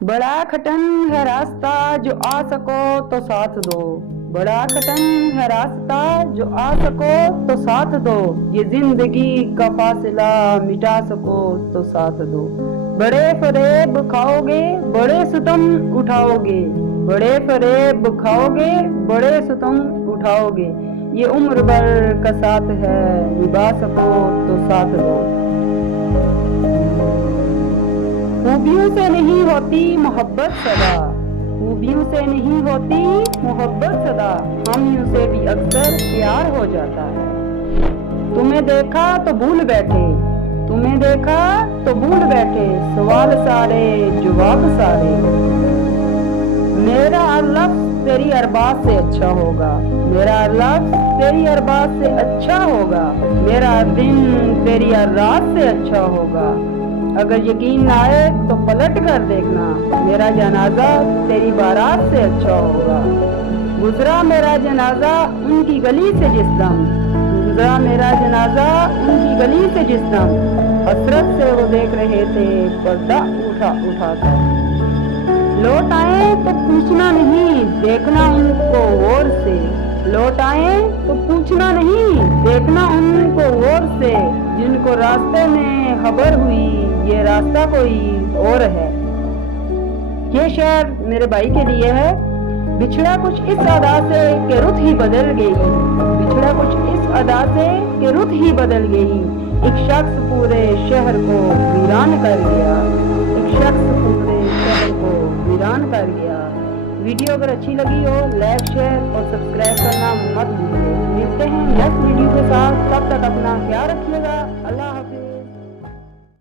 बड़ा कठिन है रास्ता जो आ सको तो साथ दो, बड़ा कठिन है रास्ता जो आ सको तो साथ दो, ये जिंदगी का फासला मिटा सको तो साथ दो। बड़े फरेब खाओगे बड़े सितम उठाओगे, बड़े फरेब खाओगे बड़े सितम उठाओगे, ये उम्र भर का साथ है निभा सको तो साथ दो। खूबियों से नहीं होती मोहब्बत सदा, खूबियों से नहीं होती मोहब्बत सदा, खामियों से भी अक्सर प्यार हो जाता है। तुम्हें देखा तो भूल बैठे, तुम्हें देखा तो भूल बैठे, सवाल सारे जवाब सारे, मेरा लफ्ज़ तेरी अरबाज से अच्छा होगा, मेरा लफ्ज़ तेरी अरबाज से अच्छा होगा, मेरा दिन तेरी रात से अच्छा होगा। अगर यकीन ना आए तो पलट कर देखना, मेरा जनाजा तेरी बारात से अच्छा होगा। गुजरा मेरा जनाजा उनकी गली से जिस दम, गुजरा मेरा जनाजा उनकी गली से जिस दम, हसरत से वो देख रहे थे पर्दा उठा उठा कर। लौट आए तो पूछना नहीं देखना उनको गौर से, लौट आए तो पूछना नहीं देखना उनको गौर से, जिनको रास्ते में खबर हुई ये रास्ता कोई और है। ये शेर मेरे भाई के लिए है। बिछड़ा कुछ इस अदा से कि रुत ही बदल गई, बिछड़ा कुछ इस अदा से कि रुत ही बदल गई, एक शख्स पूरे शहर को वीरान कर गया, एक शख्स पूरे शहर को वीरान कर गया। वीडियो अगर अच्छी लगी हो लाइक शेयर और सब्सक्राइब करना मत भूलिए। मिलते हैं नेक्स्ट वीडियो के साथ, तब तक अपना ख्याल रखिएगा। अल्लाह हाफ़िज़।